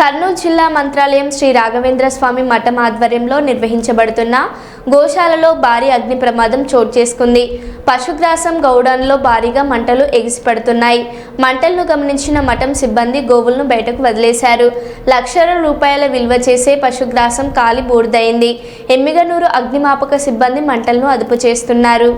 కర్నూలు జిల్లా మంత్రాలయం శ్రీ రాఘవేంద్ర స్వామి మఠం ఆధ్వర్యంలో నిర్వహించబడుతున్న గోశాలలో భారీ అగ్ని ప్రమాదం చోటు చేసుకుంది. పశుగ్రాసం గౌడౌన్లో భారీగా మంటలు ఎగిసిపడుతున్నాయి. మంటలను గమనించిన మఠం సిబ్బంది గోవులను బయటకు వదిలేశారు. లక్షల రూపాయల విలువ చేసే పశుగ్రాసం కాలి బూడిదైంది. ఎమ్మిగనూరు అగ్నిమాపక సిబ్బంది మంటలను అదుపు చేస్తున్నారు.